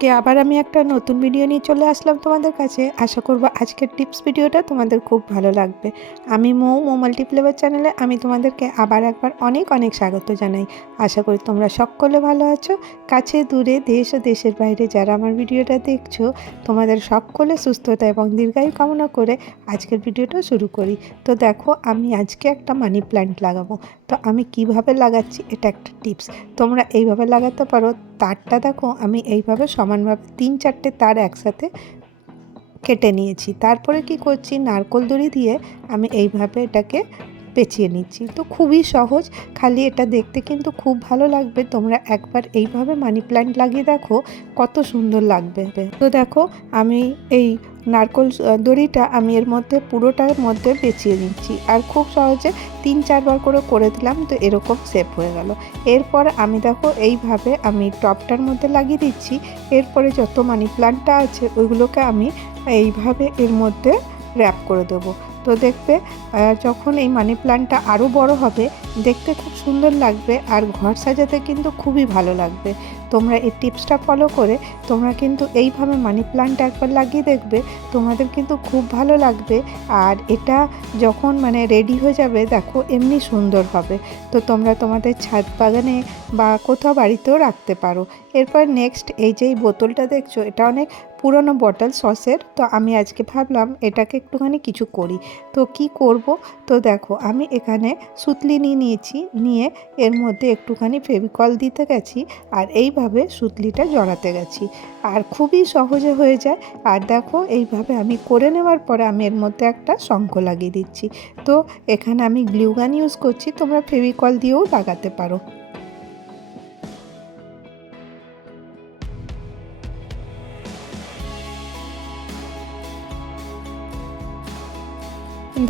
আজকে আবার আমি একটা নতুন ভিডিও নিয়ে চলে আসলাম তোমাদের কাছে। আশা করব আজকের টিপস ভিডিওটা তোমাদের খুব ভালো লাগবে। আমি মৌ মাল্টিফ্লেভার চ্যানেলে আমি তোমাদেরকে আবার একবার অনেক অনেক স্বাগত জানাই। আশা করি তোমরা সকলে ভালো আছো। কাছে দূরে দেশ ও দেশের বাইরে যারা আমার ভিডিওটা দেখছো, তোমাদের সকলে সুস্থতা এবং দীর্ঘায়ু কামনা করে আজকের ভিডিওটা শুরু করি। তো দেখো, আমি আজকে একটা মানি প্ল্যান্ট লাগাবো। তো আমি কিভাবে লাগাচ্ছি এটা একটা টিপস। তোমরা এইভাবে লাগাতে পারো। তারটা দেখো, আমি এইভাবে সমানভাবে 3-4টে তার একসাথে কেটে নিয়েছি। তারপরে কি করছি, নারকেল দড়ি দিয়ে আমি এইভাবে এটাকে পেঁচিয়ে নিচ্ছি। তো খুবই সহজ, খালি এটা দেখতে কিন্তু খুব ভালো লাগবে। তোমরা একবার এইভাবে মানি প্ল্যান্ট লাগিয়ে দেখো কত সুন্দর লাগবে। তো দেখো, আমি এই নারকেল দড়িটা আমি এর মধ্যে পুরোটার মধ্যে পেঁচিয়ে নিচ্ছি, আর খুব সহজে 3-4 বার করে দিলাম। তো এরকম শেপ হয়ে গেল। এরপর আমি দেখো এইভাবে আমি টপটার মধ্যে লাগিয়ে দিচ্ছি। এরপরে যত মানি প্ল্যান্টটা আছে ওইগুলোকে আমি এইভাবে এর মধ্যে র্যাপ করে দেবো। তো দেখবে যখন এই মানি প্ল্যান্টটা আরও বড় হবে, দেখতে খুব সুন্দর লাগবে, আর ঘর সাজাতে কিন্তু খুবই ভালো লাগবে। তোমরা এই টিপসটা ফলো করে তোমরা কিন্তু এইভাবে মানি প্ল্যান্টটা একবার লাগিয়ে দেখবে, তোমাদের কিন্তু খুব ভালো লাগবে। আর এটা যখন রেডি হয়ে যাবে, দেখো এমনি সুন্দর হবে। তো তোমরা তোমাদের ছাদ বাগানে বা কোথাও বাড়িতেও রাখতে পারো। এরপর নেক্সট, এই যে বোতলটা দেখছো, এটা অনেক পুরনো বটল সসের। তো আমি আজকে ভাবলাম এটাকে একটুখানি কিছু করি। তো কি করব, তো দেখো আমি এখানে সুতলি নিয়েছি, নিয়ে এর মধ্যে একটুখানি ফেভিকল দিতে গেছি, আর এইভাবে সুতলিটা জড়াতে গেছি, আর খুবই সহজে হয়ে যায়। আর দেখো এইভাবে আমি করে নেওয়ার পরে আমি এর মধ্যে একটা শঙ্খ লাগিয়ে দিচ্ছি। তো এখানে আমি গ্লুগান ইউজ করছি, তোমরা ফেভিকল দিয়েও লাগাতে পারো।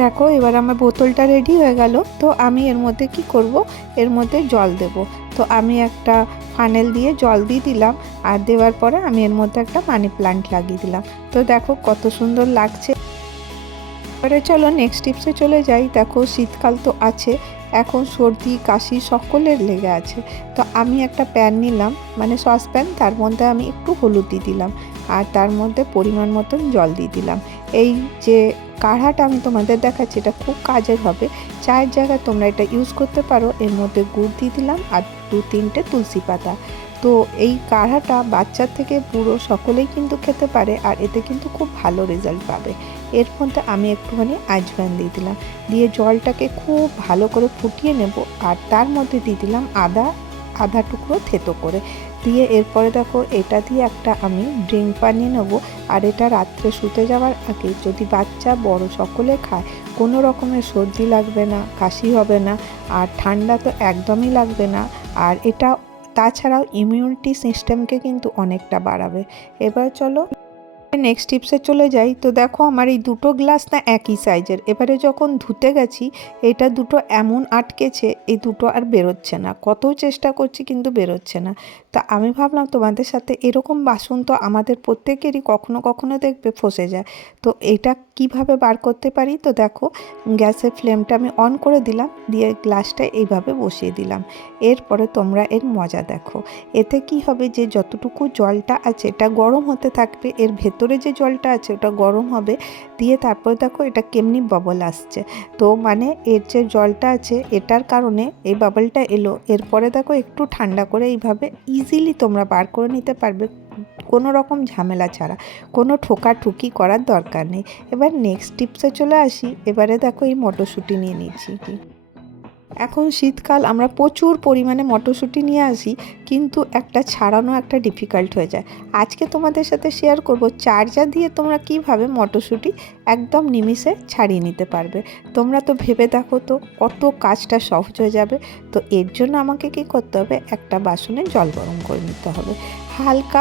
দেখো এবার আমার বোতলটা রেডি হয়ে গেল। তো আমি এর মধ্যে কি করব, এর মধ্যে জল দেব। তো আমি একটা ফানেল দিয়ে জল দিয়ে দিলাম, আর দেওয়ার পরে আমি এর মধ্যে একটা মানি প্ল্যান্ট লাগিয়ে দিলাম। তো দেখো কত সুন্দর লাগছে। এবারে চলো নেক্সট টিপসে চলে যাই। দেখো শীতকাল তো আছে, এখন সর্দি কাশি সকলের লেগে আছে। তো আমি একটা প্যান নিলাম, সসপ্যান, তার মধ্যে আমি একটু হলুদ দিয়ে দিলাম, আর তার মধ্যে পরিমাণ মতন জল দিয়ে দিলাম। এই যে কাঢ়াটা আমি তোমাদের দেখাচ্ছি, এটা খুব কাজের হবে। চায়ের জায়গায় তোমরা এটা ইউজ করতে পারো। এর মধ্যে গুড় দিয়ে দিলাম, আর 2-3টে তুলসী পাতা। তো এই কাঢ়াটা বাচ্চা থেকে বুড়ো সকলেই কিন্তু খেতে পারে, আর এতে কিন্তু খুব ভালো রেজাল্ট পাবে। এর মধ্যে আমি একটুখানি আজওয়াইন দিয়ে দিলাম, দিয়ে জলটাকে খুব ভালো করে ফুটিয়ে নেব। আর তার মধ্যে দিয়ে দিলাম আধা টুকরো থেতো করে দিয়ে। এরপরে দেখো এটা দিয়ে একটা আমি ড্রিঙ্ক বানিয়ে নেবো। আর এটা রাত্রে শুতে যাওয়ার আগে যদি বাচ্চা বড় সকলে খায়, কোনো রকমের সর্দি লাগবে না, কাশি হবে না, আর ঠান্ডা তো একদমই লাগবে না। আর এটা তাছাড়াও ইমিউনিটি সিস্টেমকে কিন্তু অনেকটা বাড়াবে। এবার চলো নেক্সট টিপসে চলে যাই। তো দেখো আমার এই দুটো গ্লাস না একই সাইজের। এবারে যখন ধুতে গেছি, এটা দুটো এমন আটকেছে, এই দুটো আর বেরোচ্ছে না। কত চেষ্টা করছি কিন্তু বেরোচ্ছে না। তো আমি ভাবলাম তোমাদের সাথে, এরকম বাসন তো আমাদের প্রত্যেকেরই কখনো কখনো দেখবে ফসে যায়। তো এটা কিভাবে বার করতে পারি, তো দেখো গ্যাসের ফ্লেমটা আমি অন করে দিলাম, দিয়ে গ্লাসটা এইভাবে বসিয়ে দিলাম। এরপরে তোমরা এর মজা দেখো। এতে কি হবে, যে যতটুকু জলটা আছে এটা গরম হতে থাকবে, এর ভেতরে যে জলটা আছে ওটা গরম হবে। দিয়ে তারপরে দেখো এটা কেমনি বাবল আসছে। তো এর যে জলটা আছে এটার কারণে এই বাবলটা এলো। এরপরে দেখো একটু ঠান্ডা করে এইভাবে ইজিলি তোমরা বার করে নিতে পারবে, কোনো রকম ঝামেলা ছাড়া, কোনো ঠোকাঠুকি করার দরকার নেই। এবার নেক্সট টিপসে চলে আসি। এবারে দেখো এই মটরশুঁটি নিয়ে নিচ্ছি। এখন শীতকাল, আমরা প্রচুর পরিমাণে মটরশুঁটি নিয়ে আসি, কিন্তু একটা ছাড়ানো একটা ডিফিকাল্ট হয়ে যায়। আজকে তোমাদের সাথে শেয়ার করব চার্জার দিয়ে তোমরা কিভাবে মটরশুঁটি একদম নিমিষে ছাড়িয়ে নিতে পারবে। তোমরা তো ভেবে দেখো তো কত কাজটা সহজ হয়ে যাবে। তো এর জন্য আমাকে কি করতে হবে, একটা বাসনে জল গরম করে নিতে হবে। হালকা,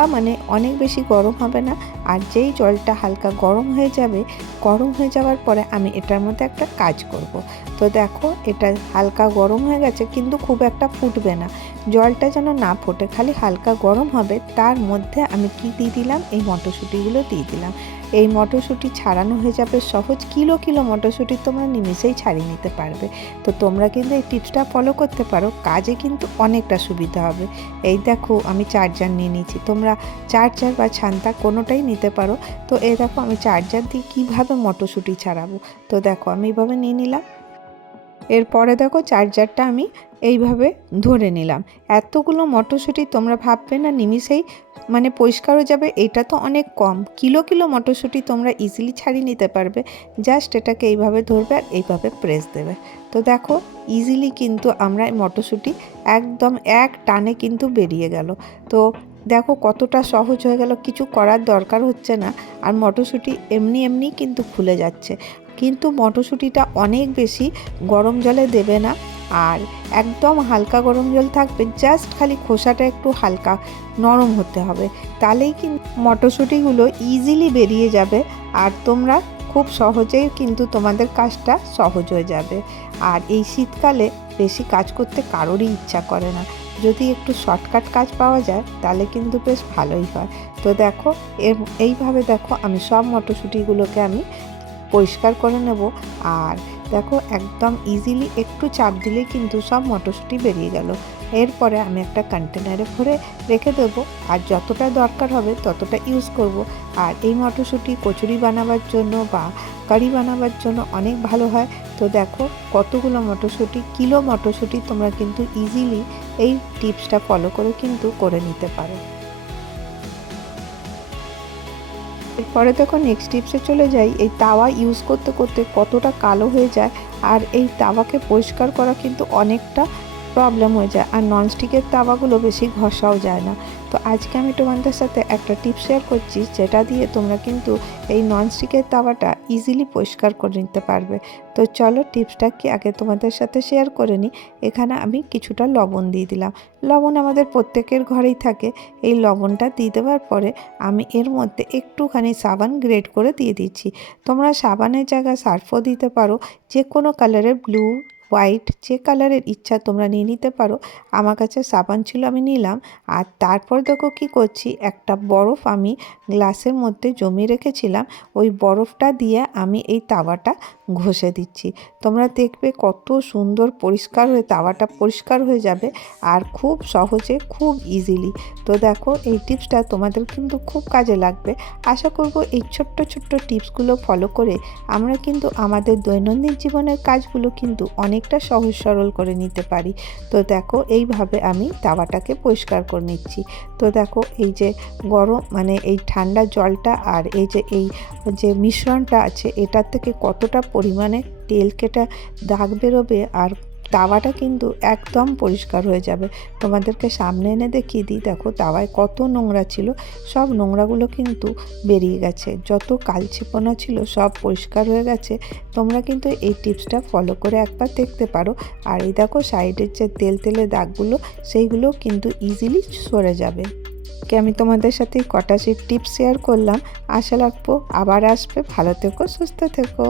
অনেক বেশি গরম হবে না। আর যেই জলটা হালকা গরম হয়ে যাবে, গরম হয়ে যাওয়ার পরে আমি এটার মধ্যে একটা কাজ করব। তো দেখো এটা হালকা গরম হয়ে গেছে, কিন্তু খুব একটা ফুটবে না। জলটা যেন না ফোটে, খালি হালকা গরম হবে, তার মধ্যে আমি কি দিয়ে দিলাম, এই মটরশুঁটিগুলো দিয়ে দিলাম। এই মটরশুঁটি ছাড়ানো হয়ে যাবে সহজ, কিলো কিলো মটরশুঁটি তোমরা নিমিষেই ছাড়িয়ে নিতে পারবে। তো তোমরা কিন্তু এই টিপসটা ফলো করতে পারো, কাজে কিন্তু অনেকটা সুবিধা হবে। এই দেখো আমি চার্জার নিয়ে নিয়েছি, তোমরা চার্জার বা ছান্তা কোনোটাই নিতে পারো। তো এই দেখো আমি চার্জার দিয়ে কীভাবে মটরশুঁটি ছাড়াবো, তো দেখো আমি এইভাবে নিয়ে নিলাম। এরপরে দেখো চার্জারটা আমি এইভাবে ধরে নিলাম। এতগুলো মটরশুঁটি তোমরা ভাববে না নিমিষেই মানে পরিষ্কার হয়ে যাবে, এটা তো অনেক কম। কিলো কিলো মটরশুঁটি তোমরা ইজিলি ছাড়িয়ে নিতে পারবে। জাস্ট এটাকে এইভাবে ধরবে আর এইভাবে প্রেস দেবে। তো দেখো ইজিলি কিন্তু আমরা এই মটরশুঁটি একদম এক টানে কিন্তু বেরিয়ে গেল। তো দেখো কতটা সহজ হয়ে গেল, কিছু করার দরকার হচ্ছে না। আর মটরশুঁটি এমনি এমনি কিন্তু খুলে যাচ্ছে। কিন্তু মটরশুঁটিটা অনেক বেশি গরম জলে দেবে না, আর একদম হালকা গরম জল থাকবে, জাস্ট খালি খোসাটা একটু হালকা নরম হতে হবে, তাহলেই কিন্তু মটরশুঁটিগুলো ইজিলি বেরিয়ে যাবে। আর তোমরা খুব সহজেই কিন্তু তোমাদের কাজটা সহজ হয়ে যাবে। আর এই শীতকালে বেশি কাজ করতে কারোরই ইচ্ছা করে না, যদি একটু শর্টকাট কাজ পাওয়া যায় তাহলে কিন্তু বেশ ভালোই হয়। তো দেখো এইভাবে দেখো আমি সব মটরশুঁটিগুলোকে আমি পরিষ্কার করে নেব। আর দেখো একদম ইজিলি একটু চাপ দিলেই কিন্তু সব মটরশুঁটি বেরিয়ে গেল। এরপরে আমি একটা কন্টেনারে ভরে রেখে দেবো, আর যতটা দরকার হবে ততটা ইউজ করব। আর এই মটরশুঁটি কচুরি বানাবার জন্য বা কারি বানাবার জন্য অনেক ভালো হয়। তো দেখো কতগুলো মটরশুঁটি, কিলো মটরশুঁটি তোমরা কিন্তু ইজিলি এই টিপসটা ফলো করে কিন্তু করে নিতে পারো। এরপরে দেখো নেক্সট টিপসে চলে যাই। এই তাওয়া ইউজ করতে করতে কতটা কালো হয়ে যায়, আর এই তাওয়াকে পরিষ্কার করা কিন্তু অনেকটা প্রবলেম হয়ে যায়। আর ননস্টিকের তাওয়াগুলো বেশি ঘষাও যায় না। তো আজকে আমি তোমাদের সাথে একটা টিপস শেয়ার করছি, যেটা দিয়ে তোমরা কিন্তু এই ননস্টিকের তাওয়াটা ইজিলি পরিষ্কার করে নিতে পারবে। তো চলো টিপসটা কি আগে তোমাদের সাথে শেয়ার করে নিই। এখানে আমি কিছুটা লবণ দিয়ে দিলাম। লবণ আমাদের প্রত্যেকের ঘরেই থাকে। এই লবণটা দিয়ে দেওয়ার পরে আমি এর মধ্যে একটুখানি সাবান গ্রেড করে দিয়ে দিচ্ছি। তোমরা সাবানের জায়গায় সার্ফও দিতে পারো, যে কোনো কালারের ব্লু, হোয়াইট, যে কালারের ইচ্ছা তোমরা নিয়ে নিতে পারো। আমার কাছে সাবান ছিল, আমি নিলাম। আর তারপর দেখো কি করছি, একটা বরফ আমি গ্লাসের মধ্যে জমিয়ে রেখেছিলাম, ওই বরফটা দিয়ে আমি এই তাওয়াটা ঘষে দিচ্ছি। তোমরা দেখবে কত সুন্দর পরিষ্কার হয়ে তাওয়াটা পরিষ্কার হয়ে যাবে, আর খুব সহজে খুব ইজিলি। তো দেখো এই টিপসটা তোমাদের কিন্তু খুব কাজে লাগবে। আশা করব এই ছোট্ট ছোট্ট টিপসগুলো ফলো করে আমরা কিন্তু আমাদের দৈনন্দিন জীবনের কাজগুলো কিন্তু অনেকটা সহজ সরল করে নিতে পারি। তো দেখো এইভাবে আমি তাওয়াটাকে পরিষ্কার করে নিচ্ছি। তো দেখো এই যে গরম মানে এই ঠান্ডা জলটা আর এই যে মিশ্রণটা আছে, এটার থেকে কতটা পরিমাণে তেল কেটে দাগ বেরোবে, আর তাওয়াটা কিন্তু একদম পরিষ্কার হয়ে যাবে। তোমাদেরকে সামনে এনে দেখিয়ে দিই, দেখো তাওয়ায় কত নোংরা ছিল, সব নোংরাগুলো কিন্তু বেরিয়ে গেছে। যত কালচিপনা ছিল সব পরিষ্কার হয়ে গেছে। তোমরা কিন্তু এই টিপসটা ফলো করে একবার দেখতে পারো। আর এই দেখো সাইডের যে তেল তেলে দাগগুলো, সেইগুলো কিন্তু ইজিলি সরে যাবে। আমি তোমাদের সাথে কটা টিপস শেয়ার করলাম। আশা রাখবো আবার আসবে। ভালো থেকো, সুস্থ থেকো।